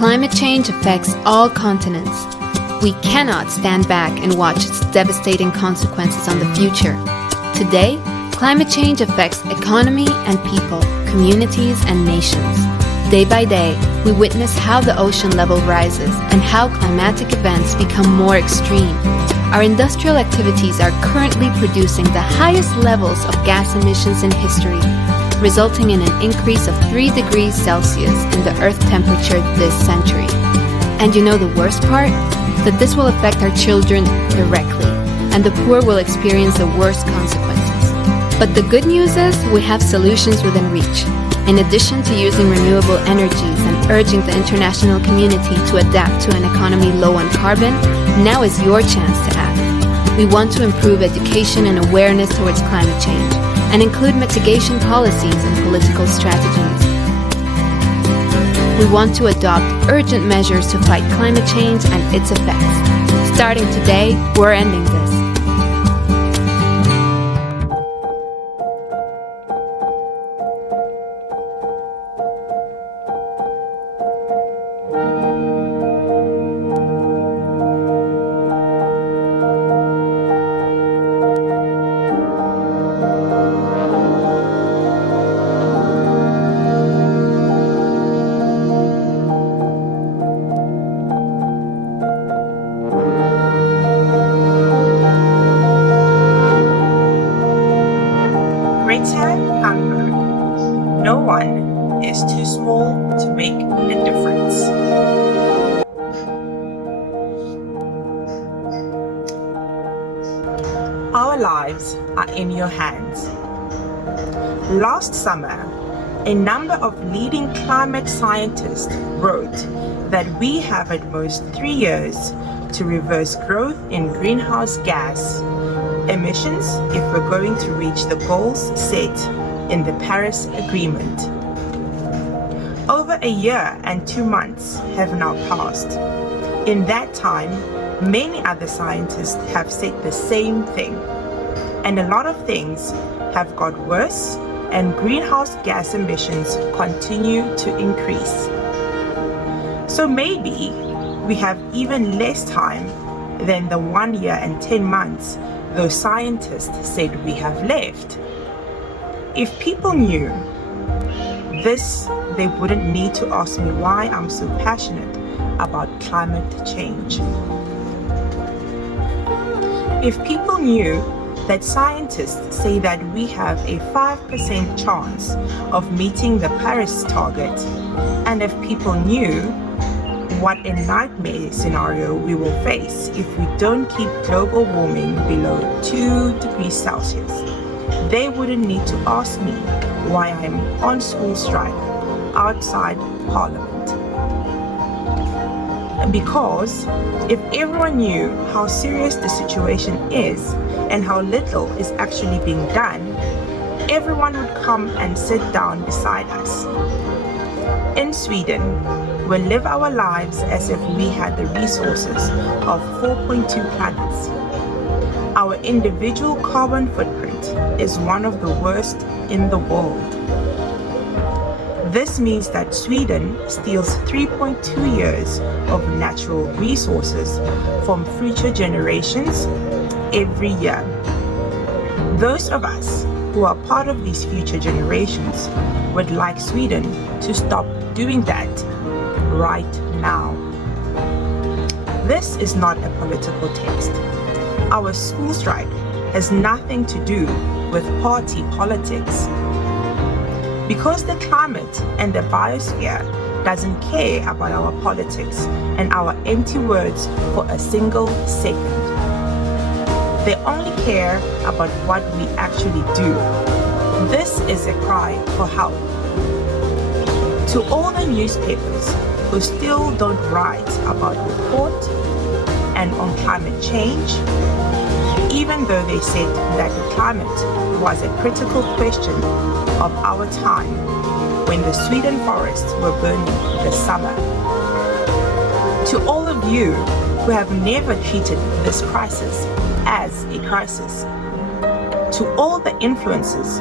Climate change affects all continents. We cannot stand back and watch its devastating consequences on the future. Today, climate change affects economy and people, communities and nations. Day by day, we witness how the ocean level rises and how climatic events become more extreme. Our industrial activities are currently producing the highest levels of gas emissions in history, resulting in an increase of 3 degrees Celsius in the Earth temperature this century. And you know the worst part? That this will affect our children directly, and the poor will experience the worst consequences. But the good news is we have solutions within reach. In addition to using renewable energies and urging the international community to adapt to an economy low on carbon, now is your chance to act. We want to improve education and awareness towards climate change and include mitigation policies and political strategies. We want to adopt urgent measures to fight climate change and its effects. Starting today, we're ending this. Greta Thunberg. No one is too small to make a difference. Our lives are in your hands. Last summer, a number of leading climate scientists wrote that we have at most 3 years to reverse growth in greenhouse gas emissions if we're going to reach the goals set in the Paris Agreement. Over a year and 2 months have now passed. In that time, many other scientists have said the same thing, and a lot of things have got worse and greenhouse gas emissions continue to increase. So maybe we have even less time than the 1 year and 10 months those scientists said we have left. If people knew this, they wouldn't need to ask me why I'm so passionate about climate change. If people knew that scientists say that we have a 5% chance of meeting the Paris target, and if people knew what a nightmare scenario we will face if we don't keep global warming below 2 degrees Celsius, they wouldn't need to ask me why I'm on school strike outside Parliament. Because if everyone knew how serious the situation is and how little is actually being done, everyone would come and sit down beside us. In Sweden, we live our lives as if we had the resources of 4.2 planets. Our individual carbon footprint is one of the worst in the world. This means that Sweden steals 3.2 years of natural resources from future generations every year. Those of us who are part of these future generations would like Sweden to stop doing that right now. This is not a political text. Our school strike has nothing to do with party politics. Because the climate and the biosphere doesn't care about our politics and our empty words for a single second. They only care about what we actually do. This is a cry for help. To all the newspapers who still don't write about report and on climate change, even though they said that the climate was a critical question of our time when the Sweden forests were burning this summer. To all of you who have never treated this crisis as a crisis. To all the influencers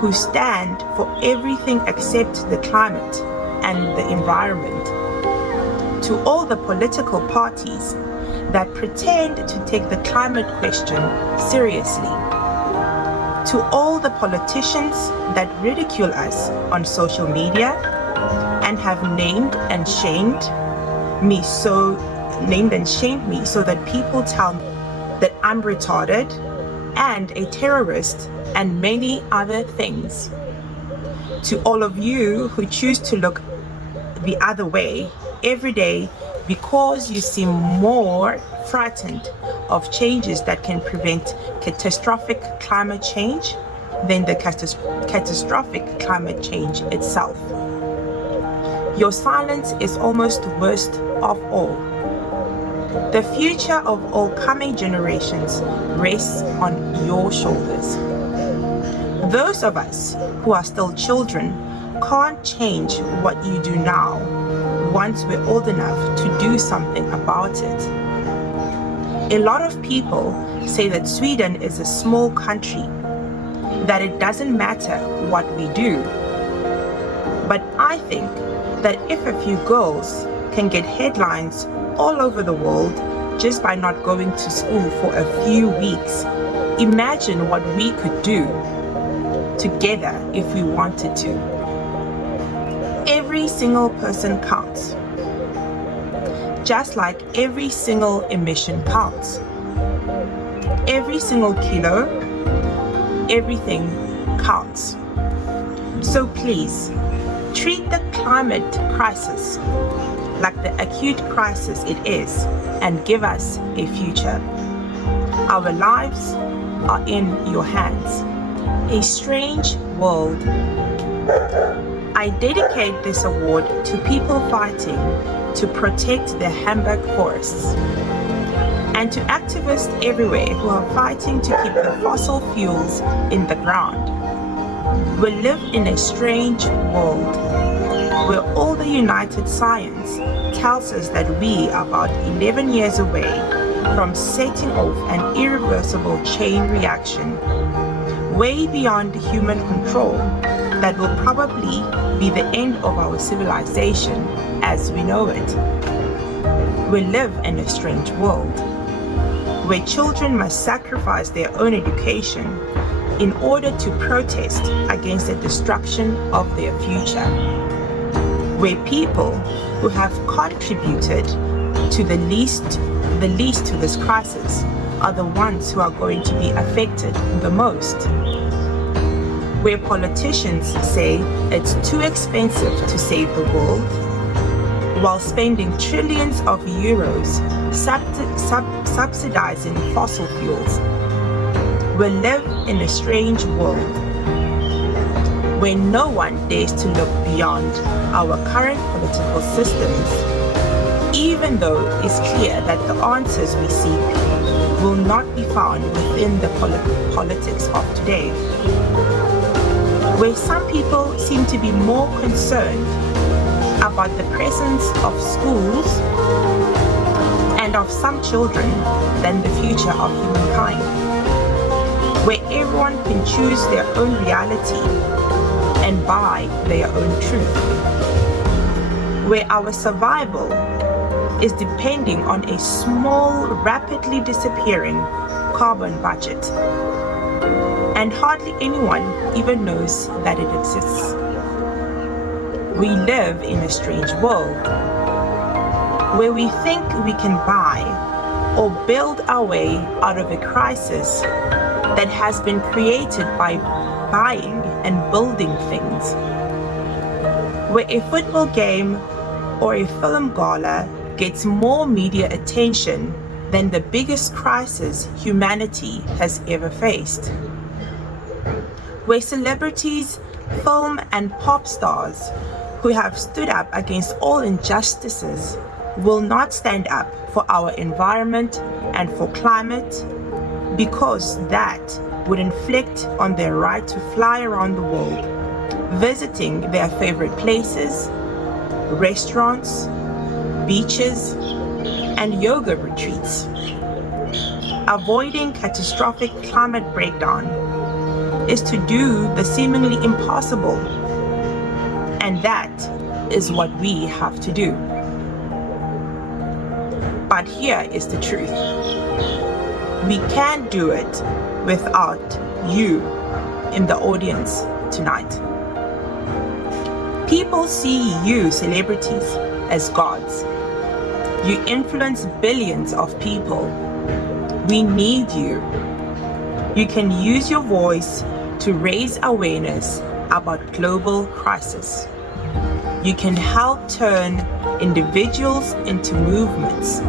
who stand for everything except the climate and the environment, To all the political parties that pretend to take the climate question seriously. To all the politicians that ridicule us on social media and have named and shamed me so that people tell me that I'm retarded and a terrorist and many other things. To all of you who choose to look the other way every day because you seem more frightened of changes that can prevent catastrophic climate change than the catastrophic climate change itself. Your silence is almost worst of all. The future of all coming generations rests on your shoulders. Those of us who are still children can't change what you do now once we're old enough to do something about it. A lot of people say that Sweden is a small country, that it doesn't matter what we do. But I think that if a few girls can get headlines all over the world just by not going to school for a few weeks, imagine what we could do together if we wanted to. Every single person counts. Just like every single emission counts. Every single kilo, everything counts. So please, treat the climate crisis like the acute crisis it is and give us a future. Our lives are in your hands. A strange world. I dedicate this award to people fighting to protect the Thunberg forests and to activists everywhere who are fighting to keep the fossil fuels in the ground. We live in a strange world where all the united science tells us that we are about 11 years away from setting off an irreversible chain reaction way beyond human control that will probably be the end of our civilization as we know it. We live in a strange world where children must sacrifice their own education in order to protest against the destruction of their future. Where people who have contributed to the least to this crisis are the ones who are going to be affected the most. Where politicians say it's too expensive to save the world, while spending trillions of euros subsidizing fossil fuels. We live in a strange world where no one dares to look beyond our current political systems, even though it's clear that the answers we seek will not be found within the politics of today. Where some people seem to be more concerned about the presence of schools and of some children than the future of humankind. Where everyone can choose their own reality and buy their own truth. Where our survival is depending on a small, rapidly disappearing carbon budget. And hardly anyone even knows that it exists. We live in a strange world where we think we can buy or build our way out of a crisis that has been created by buying and building things. Where a football game or a film gala gets more media attention than the biggest crisis humanity has ever faced. Where celebrities, film and pop stars who have stood up against all injustices will not stand up for our environment and for climate because that would inflict on their right to fly around the world, visiting their favorite places, restaurants, beaches, and yoga retreats. Avoiding catastrophic climate breakdown is to do the seemingly impossible, and that is what we have to do. But here is the truth. We can't do it without you in the audience tonight. People see you celebrities as gods. You influence billions of people. We need you. You can use your voice to raise awareness about global crisis. You can help turn individuals into movements.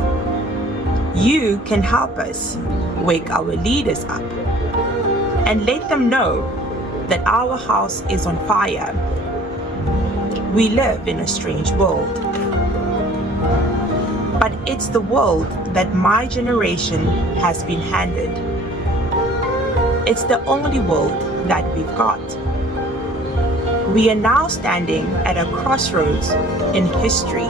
You can help us wake our leaders up and let them know that our house is on fire. We live in a strange world, but it's the world that my generation has been handed. It's the only world that we've got. We are now standing at a crossroads in history.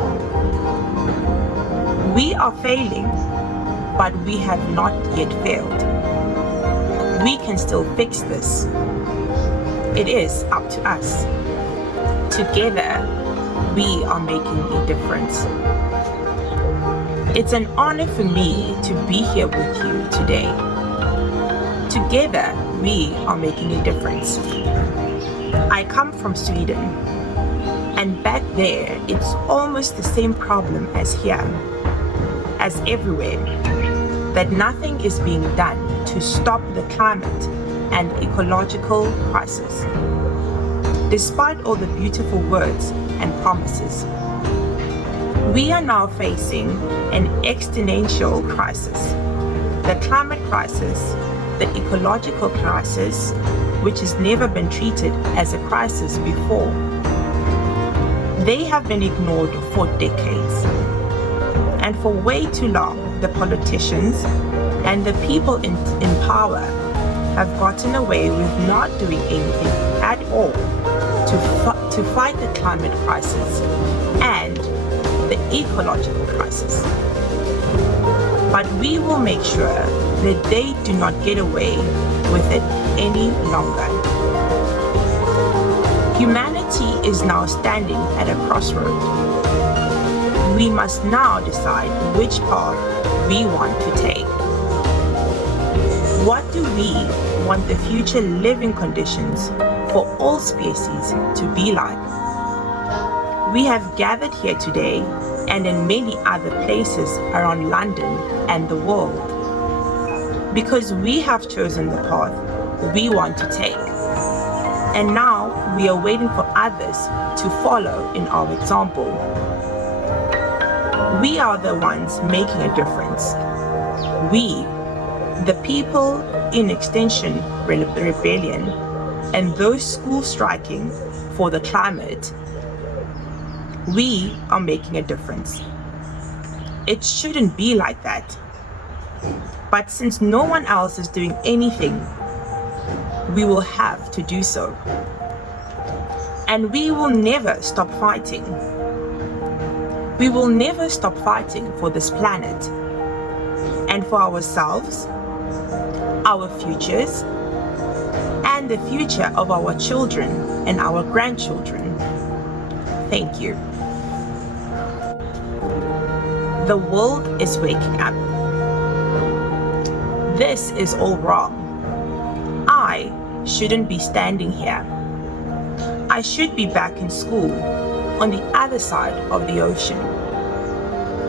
We are failing, but we have not yet failed. We can still fix this. It is up to us. Together, we are making a difference. It's an honor for me to be here with you today. Together, we are making a difference. I come from Sweden, and back there, it's almost the same problem as here, as everywhere, that nothing is being done to stop the climate and ecological crisis. Despite all the beautiful words and promises, we are now facing an existential crisis. The climate crisis, the ecological crisis, which has never been treated as a crisis before. They have been ignored for decades. And for way too long, the politicians and the people in power have gotten away with not doing anything at all to fight the climate crisis and the ecological crisis. But we will make sure that they do not get away with it any longer. Humanity is now standing at a crossroad. We must now decide which path we want to take. What do we want the future living conditions for all species to be like? We have gathered here today and in many other places around London and the world because we have chosen the path we want to take. And now we are waiting for others to follow in our example. We are the ones making a difference. We, the people in Extinction Rebellion and those school striking for the climate, we are making a difference. It shouldn't be like that. But since no one else is doing anything, we will have to do so. And we will never stop fighting. We will never stop fighting for this planet and for ourselves, our futures, and the future of our children and our grandchildren. Thank you. The world is waking up. This is all wrong. I shouldn't be standing here. I should be back in school on the other side of the ocean.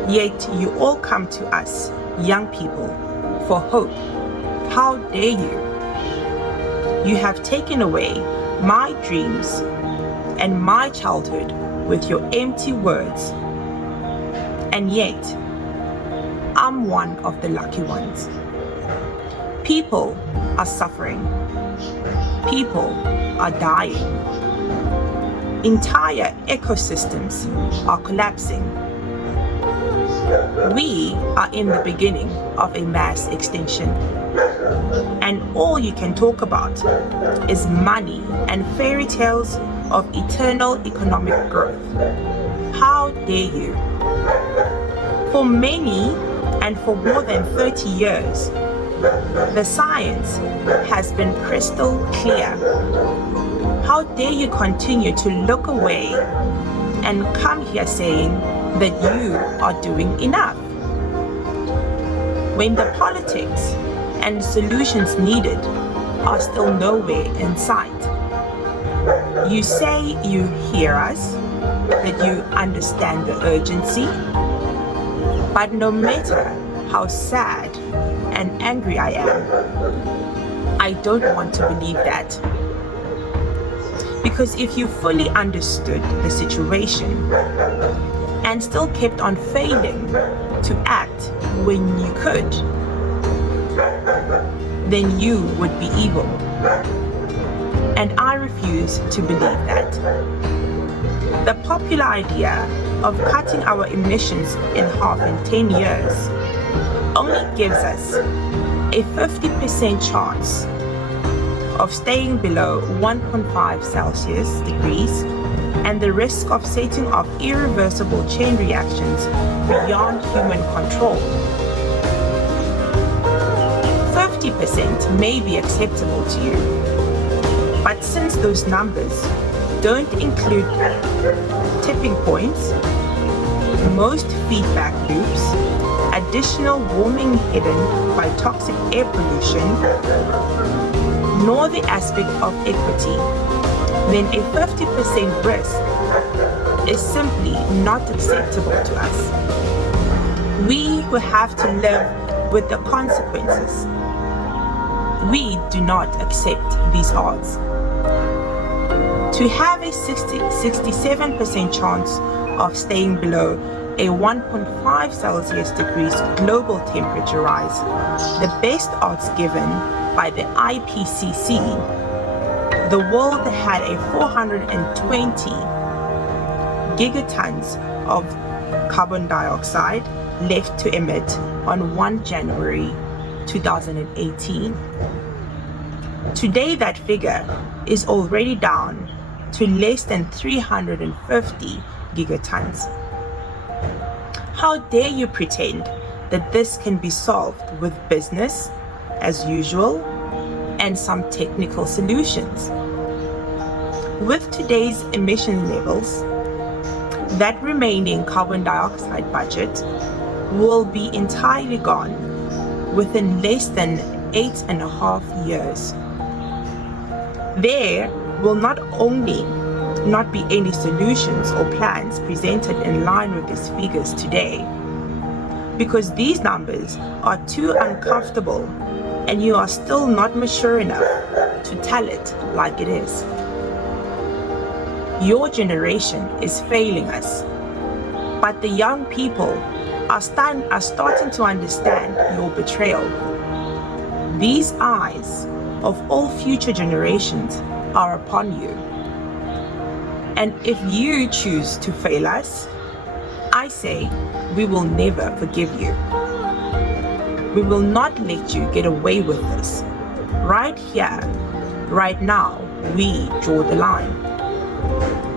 Yet you all come to us, young people, for hope. How dare you? You have taken away my dreams and my childhood with your empty words. And yet, I'm one of the lucky ones. People are suffering. People are dying. Entire ecosystems are collapsing. We are in the beginning of a mass extinction. And all you can talk about is money and fairy tales of eternal economic growth. How dare you? For many and for more than 30 years, the science has been crystal clear. How dare you continue to look away and come here saying that you are doing enough? when the politics and solutions needed are still nowhere in sight. You say you hear us, that you understand the urgency, but no matter how sad and angry I am, I don't want to believe that. Because if you fully understood the situation and still kept on failing to act when you could, then you would be evil. And I refuse to believe that. The popular idea of cutting our emissions in half in 10 years only gives us a 50% chance of staying below 1.5 Celsius degrees and the risk of setting off irreversible chain reactions beyond human control. 50% may be acceptable to you, but since those numbers don't include tipping points, most feedback loops, additional warming hidden by toxic air pollution, nor the aspect of equity, then a 50% risk is simply not acceptable to us. We who have to live with the consequences, we do not accept these odds. To have a 67% chance of staying below a 1.5 Celsius degrees global temperature rise, the best odds given by the IPCC, the world had a 420 gigatons of carbon dioxide left to emit on 1 January 2018. Today that figure is already down to less than 350 gigatons. How dare you pretend that this can be solved with business as usual and some technical solutions? With today's emission levels, that remaining carbon dioxide budget will be entirely gone within less than 8.5 years. There will not only not be any solutions or plans presented in line with these figures today, because these numbers are too uncomfortable and you are still not mature enough to tell it like it is. Your generation is failing us, but the young people are starting to understand your betrayal. These eyes of all future generations are upon you. And if you choose to fail us, I say we will never forgive you. We will not let you get away with this. Right here, right now, we draw the line.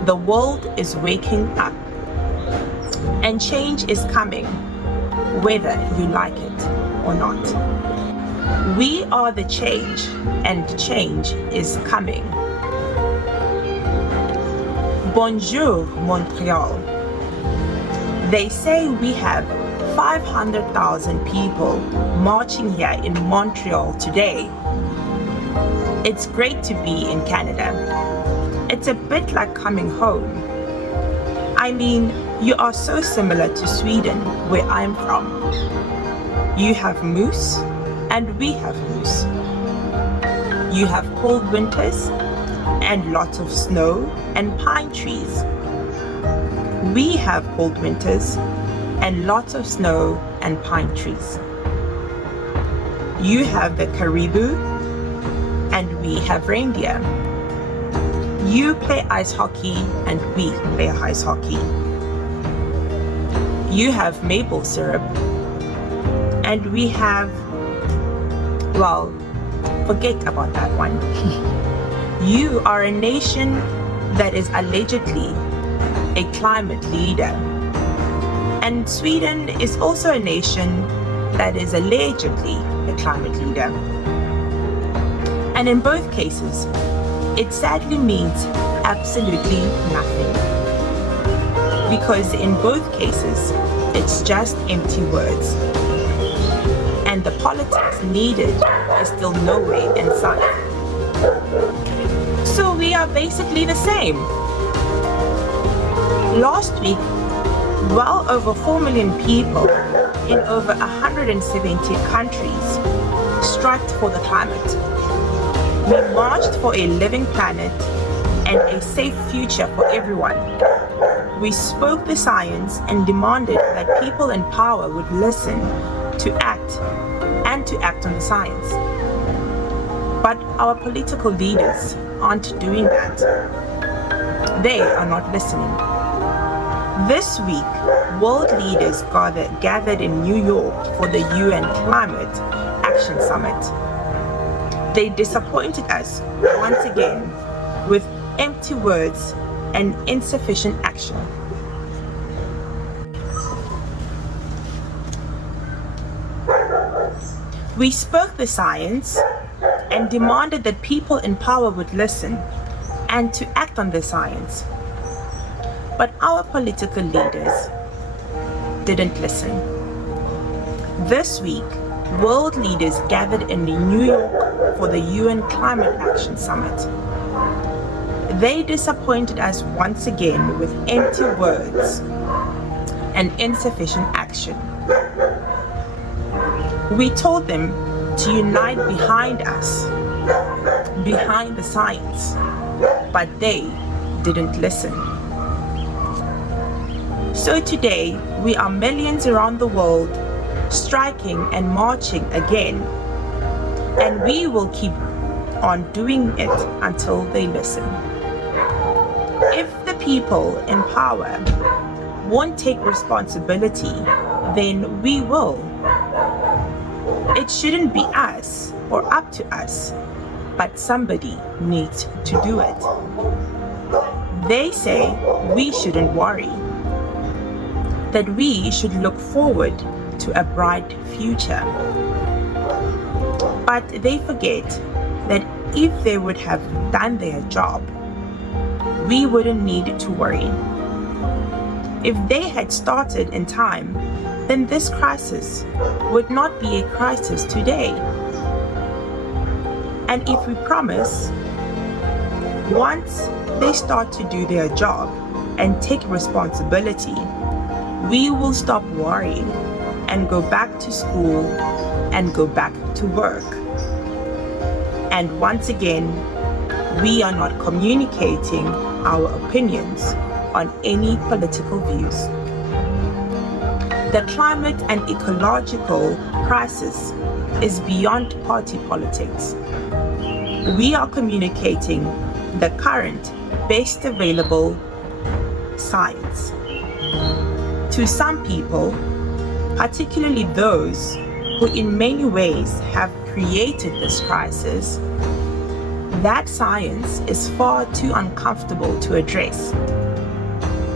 The world is waking up, and change is coming, whether you like it or not. We are the change, and change is coming. Bonjour, Montreal. They say we have 500,000 people marching here in Montreal today. It's great to be in Canada. It's a bit like coming home. I mean, you are so similar to Sweden, where I'm from. You have moose, and we have moose. You have cold winters, and lots of snow and pine trees. We have cold winters and lots of snow and pine trees. You have the caribou and we have reindeer. You play ice hockey and we play ice hockey. You have maple syrup and we have, well, forget about that one. You are a nation that is allegedly a climate leader. And Sweden is also a nation that is allegedly a climate leader. And in both cases, it sadly means absolutely nothing. Because in both cases, it's just empty words. and the politics needed is still nowhere in sight. So we are basically the same. Last week, well over 4 million people in over 170 countries striked for the climate. We marched for a living planet and a safe future for everyone. We spoke the science and demanded that people in power would listen to act and to act on the science. But our political leaders aren't doing that. They are not listening. This week, world leaders gathered in New York for the UN Climate Action Summit. They disappointed us once again with empty words and insufficient action. We spoke the science and demanded that people in power would listen and to act on the science. But our political leaders didn't listen. This week, world leaders gathered in New York for the UN Climate Action Summit. They disappointed us once again with empty words and insufficient action. We told them to unite behind us, behind the science, but they didn't listen. So today, we are millions around the world striking and marching again, and we will keep on doing it until they listen. If the people in power won't take responsibility, then we will. It shouldn't be us or up to us, but somebody needs to do it. They say we shouldn't worry, that we should look forward to a bright future. But they forget that if they would have done their job, we wouldn't need to worry. If they had started in time, then this crisis would not be a crisis today. And if we promise, once they start to do their job and take responsibility, we will stop worrying and go back to school and go back to work. And once again, we are not communicating our opinions on any political views. The climate and ecological crisis is beyond party politics. We are communicating the current best available science. To some people, particularly those who in many ways have created this crisis, that science is far too uncomfortable to address.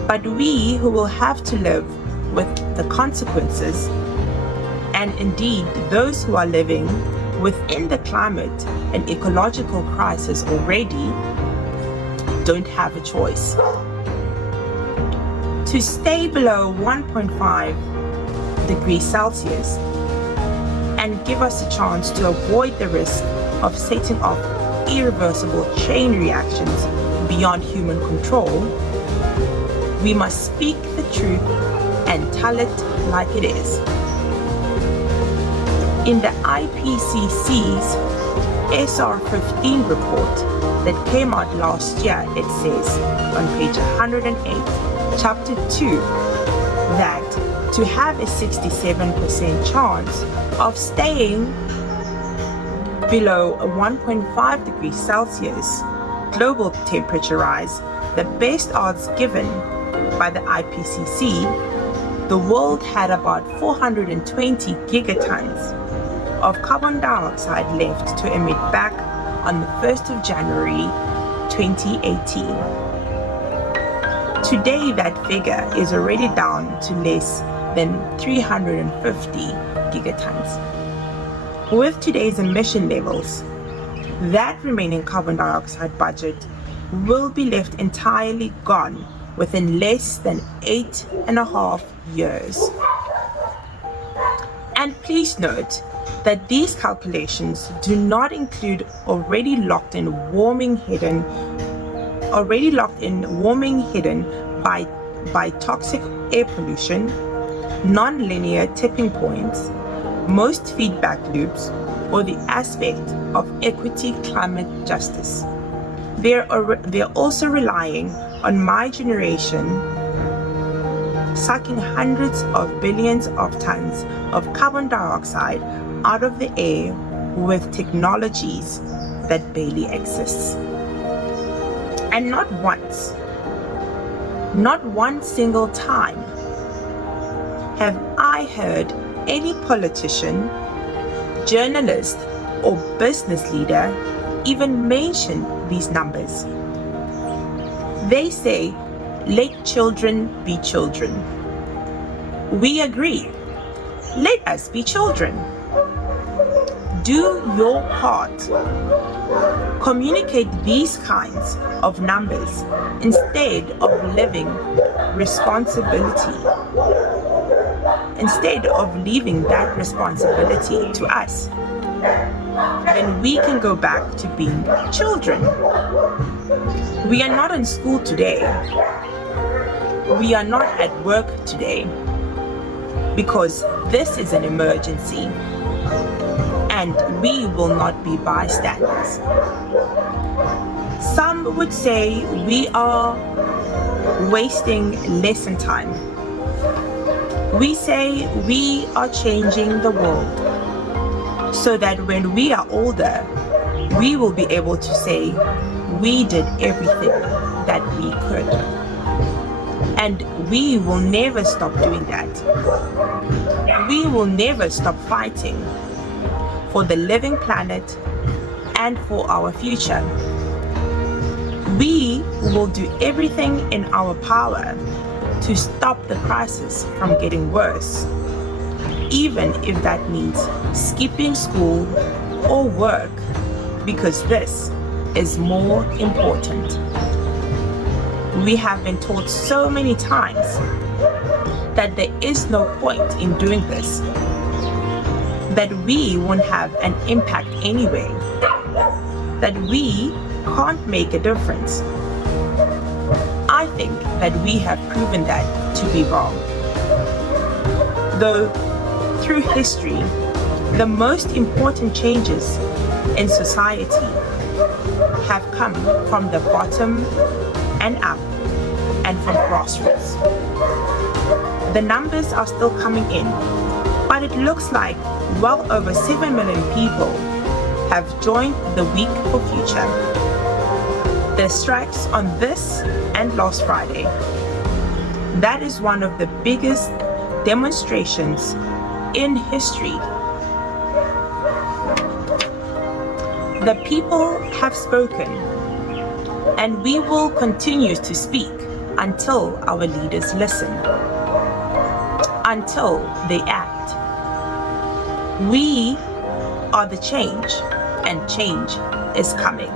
But we who will have to live with the consequences, and indeed those who are living within the climate and ecological crisis already, don't have a choice. To stay below 1.5 degrees Celsius and give us a chance to avoid the risk of setting off irreversible chain reactions beyond human control, we must speak the truth and tell it like it is. In the IPCC's SR15 report that came out last year, it says on page 108, chapter 2, that to have a 67% chance of staying below a 1.5 degrees Celsius global temperature rise, the best odds given by the IPCC, the world had about 420 gigatons of carbon dioxide left to emit back on the 1st of January 2018. Today, that figure is already down to less than 350 gigatons. With today's emission levels, that remaining carbon dioxide budget will be left entirely gone within less than 8.5 years. And please note that these calculations do not include already locked in warming hidden by toxic air pollution, non-linear tipping points, most feedback loops, or the aspect of equity climate justice. They're also relying on my generation sucking hundreds of billions of tons of carbon dioxide out of the air with technologies that barely exist. And not once, not one single time have I heard any politician, journalist, or business leader even mention these numbers. They say, let children be children. We agree. Let us be children. Do your part. Communicate these kinds of numbers instead of leaving that responsibility to us. Then we can go back to being children. We are not in school today. We are not at work today because this is an emergency and we will not be bystanders. Some would say we are wasting lesson time. We say we are changing the world so that when we are older, we will be able to say we did everything that we could. And we will never stop doing that. We will never stop fighting for the living planet and for our future. We will do everything in our power to stop the crisis from getting worse, even if that means skipping school or work, because this is more important. We have been told so many times that there is no point in doing this, that we won't have an impact anyway, that we can't make a difference. I think that we have proven that to be wrong. Though through history, the most important changes in society have come from the bottom and up and from grassroots. The numbers are still coming in, but it looks like well over 7 million people have joined the Week for Future. There's strikes on this and last Friday. That is one of the biggest demonstrations in history. The people have spoken, and we will continue to speak until our leaders listen, until they act. We are the change, and change is coming.